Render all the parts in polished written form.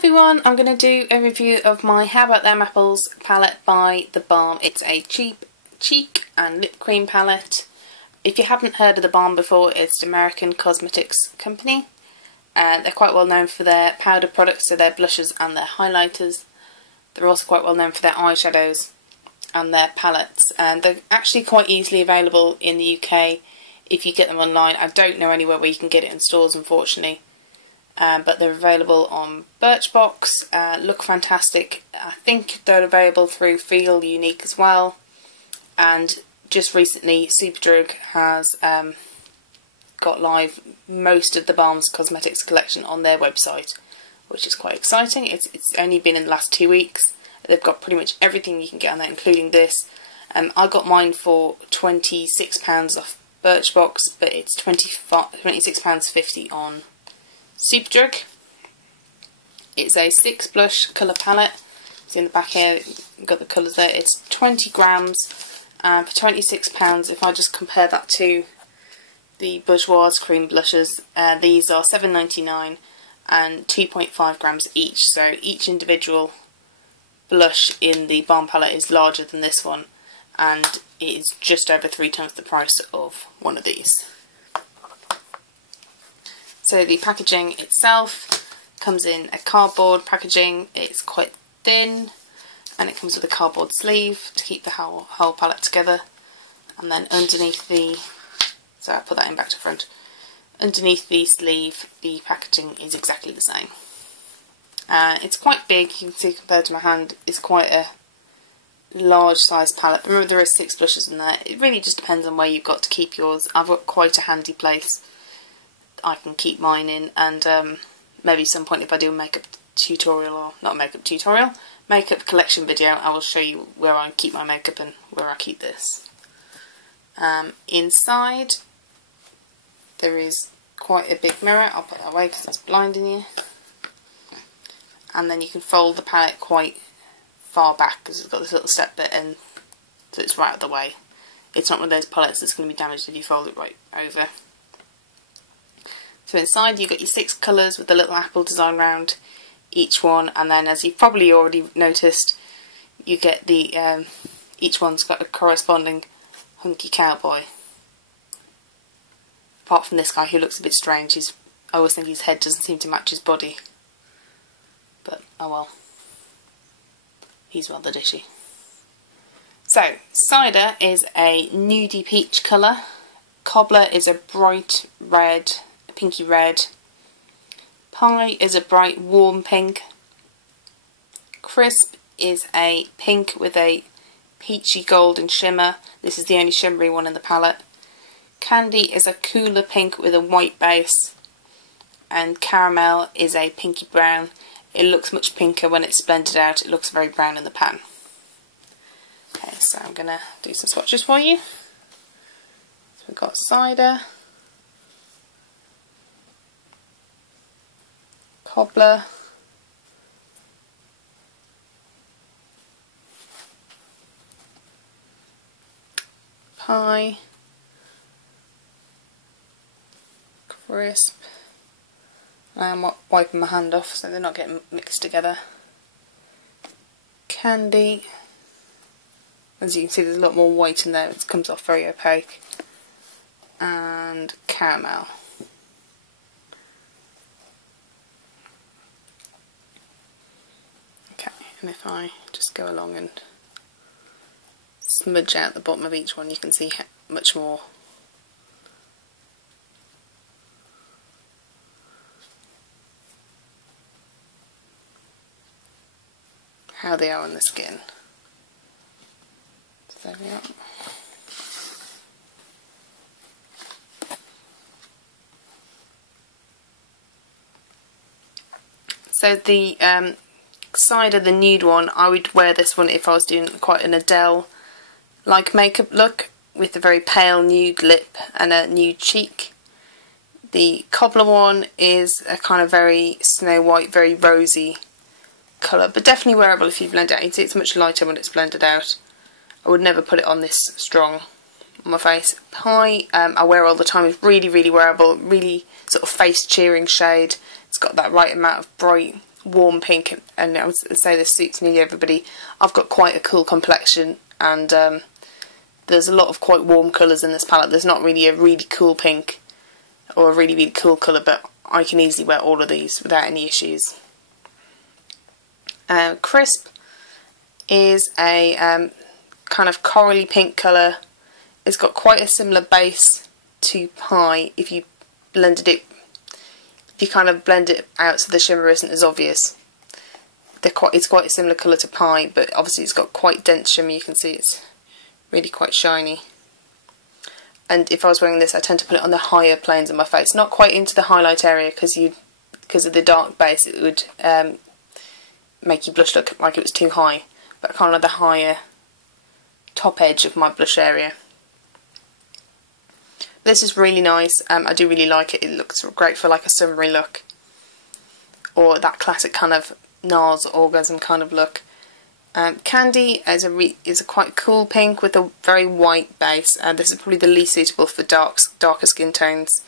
everyone, I'm going to do a review of my How About Them Apples palette by the Balm. It's a cheap cheek and lip cream palette. If you haven't heard of the Balm before, it's an American cosmetics company. They're quite well known for their powder products, so their blushes and their highlighters. They're also quite well known for their eyeshadows and their palettes. They're actually quite easily available in the UK if you get them online. I don't know anywhere where you can get it in stores, unfortunately. But they're available on Birchbox, look fantastic. I think they're available through Feel Unique as well. And just recently, Superdrug has got live most of the Balm's cosmetics collection on their website, which is quite exciting. It's only been in the last 2 weeks. They've got pretty much everything you can get on there, including this. I got mine for £26 off Birchbox, but it's £26.50 on Superdrug. It's a 6 blush colour palette. See in the back here, you've got the colours there. It's 20 grams for £26. If I just compare that to the Bourjois cream blushes, these are $7.99 and 2.5 grams each. So each individual blush in the Balm palette is larger than this one, and it is just over 3 times the price of one of these. So the packaging itself comes in a cardboard packaging. It's quite thin, and it comes with a cardboard sleeve to keep the whole palette together. And then underneath the, so I'll put that in back to front. Underneath the sleeve, the packaging is exactly the same. It's quite big. You can see compared to my hand, it's quite a large size palette. Remember, there are 6 blushes in there. It really just depends on where you've got to keep yours. I've got quite a handy place I can keep mine in, and maybe some point if I do a makeup tutorial, or not a makeup tutorial, makeup collection video, I will show you where I keep my makeup and where I keep this. Inside there is quite a big mirror. I'll put that away because it's blinding you. And then you can fold the palette quite far back because it's got this little step bit, and so it's right out of the way. It's not one of those palettes that's going to be damaged if you fold it right over. So inside you've got your 6 colours with the little apple design around each one, and then, as you've probably already noticed, you get the each one's got a corresponding hunky cowboy. Apart from this guy who looks a bit strange. I always think his head doesn't seem to match his body. But oh well. He's rather dishy. So, Cider is a nudie peach colour. Cobbler is a bright red, pinky red. Pie is a bright warm pink. Crisp is a pink with a peachy golden shimmer. This is the only shimmery one in the palette. Candy is a cooler pink with a white base. And Caramel is a pinky brown. It looks much pinker when it's blended out. It looks very brown in the pan. Okay, so I'm going to do some swatches for you. So we've got Cider, Cobbler, Pie, Crisp. I'm wiping my hand off so they're not getting mixed together. Candy. As you can see, there's a lot more white in there. It comes off very opaque. And Caramel. Okay, and if I just go along and smudge out the bottom of each one, you can see how much more how they are on the skin. So there we are. So the Cider, the nude one, I would wear this one if I was doing quite an Adele-like makeup look, with a very pale nude lip and a nude cheek. The Cobbler one is a kind of very Snow White, very rosy colour, but definitely wearable if you blend it out. You can see it's much lighter when it's blended out. I would never put it on this strong on my face. Pie, I wear all the time. It's really, really wearable, really sort of face cheering shade. It's got that right amount of bright warm pink, and I would say this suits nearly everybody. I've got quite a cool complexion, and there's a lot of quite warm colours in this palette. There's not really a really cool pink or a really, really cool colour, but I can easily wear all of these without any issues. Crisp is a kind of corally pink colour. It's got quite a similar base to Pie. If you kind of blend it out so the shimmer isn't as obvious. It's quite a similar colour to Pie, but obviously it's got quite dense shimmer. You can see it's really quite shiny. And if I was wearing this, I tend to put it on the higher planes of my face, not quite into the highlight area, because of the dark base it would make your blush look like it was too high, but kind of the higher top edge of my blush area. This is really nice. I do really like it. It looks great for like a summery look, or that classic kind of NARS orgasm kind of look. Candy is a quite cool pink with a very white base. This is probably the least suitable for darker skin tones,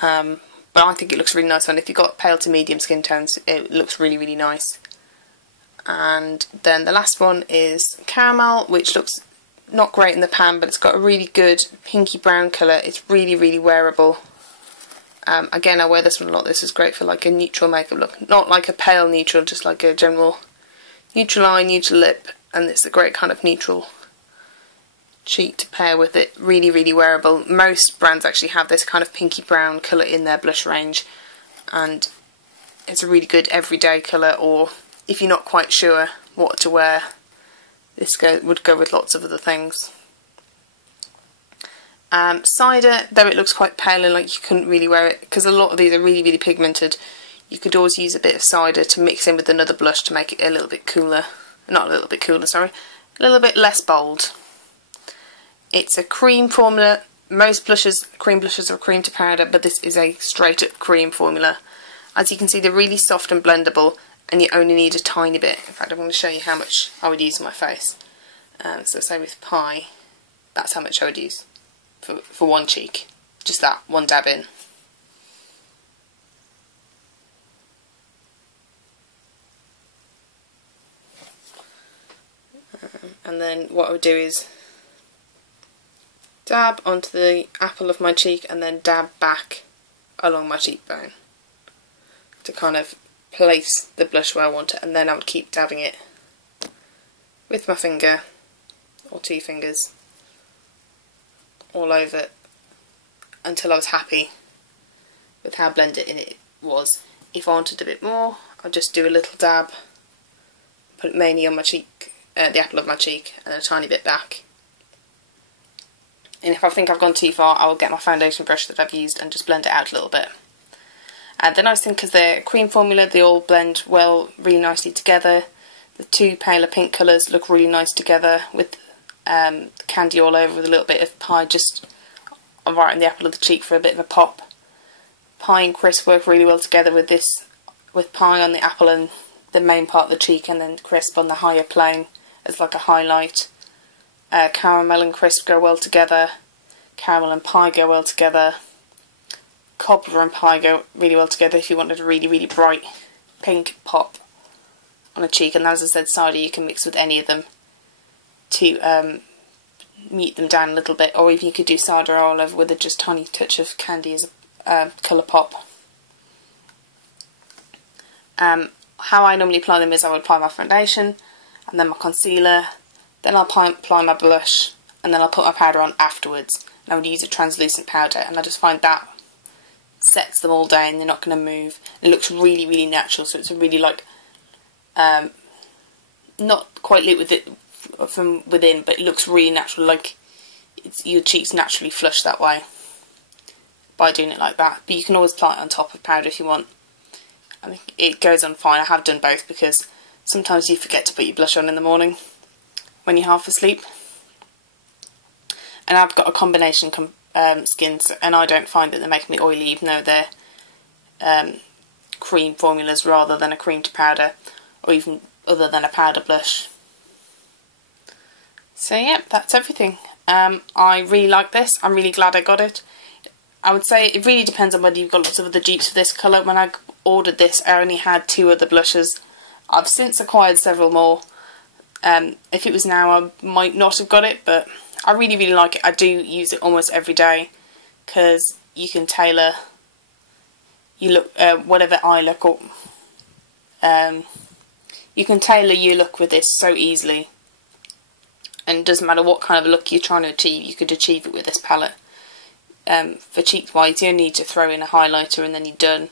but I think it looks really nice on. If you've got pale to medium skin tones, it looks really, really nice. And then the last one is Caramel, which looks not great in the pan, but it's got a really good pinky brown colour. It's really, really wearable. Again, I wear this one a lot. This is great for like a neutral makeup look, not like a pale neutral, just like a general neutral eye, neutral lip, and it's a great kind of neutral cheek to pair with it. Really, really wearable. Most brands actually have this kind of pinky brown colour in their blush range, and it's a really good everyday colour, or if you're not quite sure what to wear, this would go with lots of other things. Cider, though it looks quite pale and like you couldn't really wear it, because a lot of these are really, really pigmented, you could always use a bit of cider to mix in with another blush to make it a little bit cooler. Not a little bit cooler, sorry. A little bit less bold. It's a cream formula. Most cream blushes are cream to powder, but this is a straight up cream formula. As you can see, they're really soft and blendable, and you only need a tiny bit. In fact, I'm going to show you how much I would use on my face. So say with Pie, that's how much I would use for one cheek. Just that, one dab in. And then what I would do is dab onto the apple of my cheek and then dab back along my cheekbone to kind of place the blush where I want it, and then I would keep dabbing it with my finger or two fingers all over until I was happy with how blended in it was. If I wanted a bit more, I'd just do a little dab, put it mainly on my cheek, the apple of my cheek, and then a tiny bit back. And if I think I've gone too far, I will get my foundation brush that I've used and just blend it out a little bit. And the nice thing, because they're cream formula, they all blend well, really nicely together. The two paler pink colours look really nice together with candy all over, with a little bit of Pie just right in the apple of the cheek for a bit of a pop. Pie and Crisp work really well together with this, with Pie on the apple and the main part of the cheek, and then Crisp on the higher plane as like a highlight. Caramel and Crisp go well together. Caramel and Pie go well together. Cobbler and Pie go really well together if you wanted a really, really bright pink pop on a cheek. And as I said, cider you can mix with any of them to mute them down a little bit, or even you could do cider all over with a just tiny touch of candy as a colour pop. How I normally apply them is I would apply my foundation and then my concealer, then I'll apply my blush, and then I'll put my powder on afterwards. And I would use a translucent powder, and I just find that sets them all down. They're not going to move. It looks really, really natural, so it's a really like not quite lit with it from within, but it looks really natural, like your cheeks naturally flush that way by doing it like that. But you can always apply it on top of powder if you want. I think it goes on fine. I have done both because sometimes you forget to put your blush on in the morning when you're half asleep. And I've got a combination skin, and I don't find that they're making me oily, even though they're cream formulas rather than a cream to powder, or even other than a powder blush. So yeah, that's everything. I really like this. I'm really glad I got it. I would say it really depends on whether you've got lots of other dupes for this colour. When I ordered this, I only had 2 other blushes. I've since acquired several more. If it was now, I might not have got it, but I really, really like it. I do use it almost every day, because you can tailor you look, whatever eye look, or you can tailor your look with this so easily. And it doesn't matter what kind of look you're trying to achieve, you could achieve it with this palette. For cheek wise, you only need to throw in a highlighter and then you're done.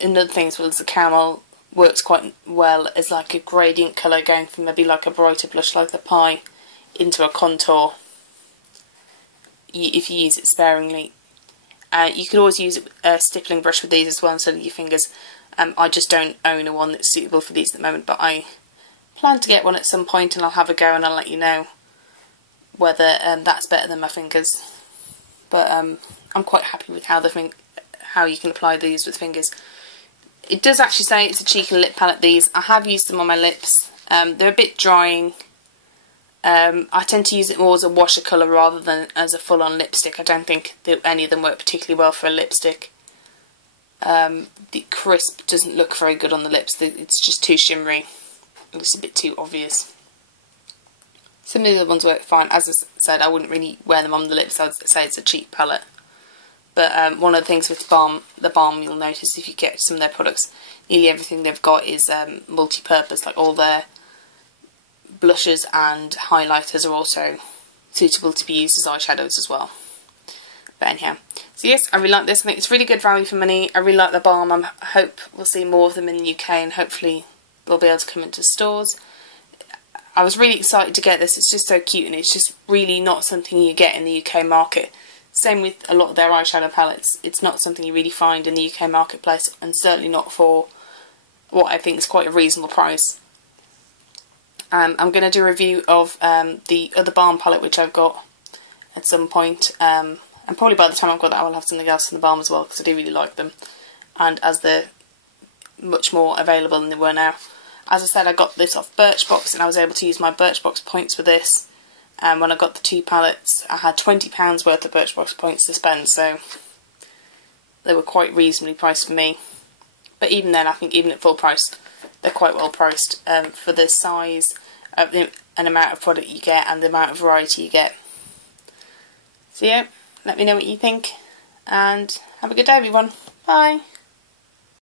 Another thing as well is the caramel works quite well as like a gradient colour, going from maybe like a brighter blush like the pie into a contour, if you use it sparingly. You could always use a stippling brush with these as well instead of your fingers. I just don't own a one that's suitable for these at the moment, but I plan to get one at some point, and I'll have a go and I'll let you know whether that's better than my fingers. But I'm quite happy with how you can apply these with fingers. It does actually say it's a cheek and lip palette, these. I have used them on my lips. They're a bit drying. I tend to use it more as a washer colour rather than as a full-on lipstick. I don't think that any of them work particularly well for a lipstick. The crisp doesn't look very good on the lips. It's just too shimmery. It looks a bit too obvious. Some of the other ones work fine. As I said, I wouldn't really wear them on the lips. I'd say it's a cheap palette. But one of the things with the Balm, you'll notice if you get some of their products, nearly everything they've got is multi-purpose. Like all their blushes and highlighters are also suitable to be used as eyeshadows as well. But anyhow, so yes, I really like this. I think it's really good value for money. I really like the Balm. I hope we'll see more of them in the UK, and hopefully they'll be able to come into stores. I was really excited to get this. It's just so cute, and it's just really not something you get in the UK market. Same with a lot of their eyeshadow palettes. It's not something you really find in the UK marketplace, and certainly not for what I think is quite a reasonable price. I'm going to do a review of the other Balm palette which I've got at some point. And probably by the time I've got that, I will have something else from the Balm as well, because I do really like them. And as they're much more available than they were now. As I said, I got this off Birchbox, and I was able to use my Birchbox points for this. And when I got the 2 palettes, I had £20 worth of Birchbox points to spend, so they were quite reasonably priced for me. But even then, I think even at full price, they're quite well priced for the size of and amount of product you get and the amount of variety you get. So yeah, let me know what you think, and have a good day everyone. Bye!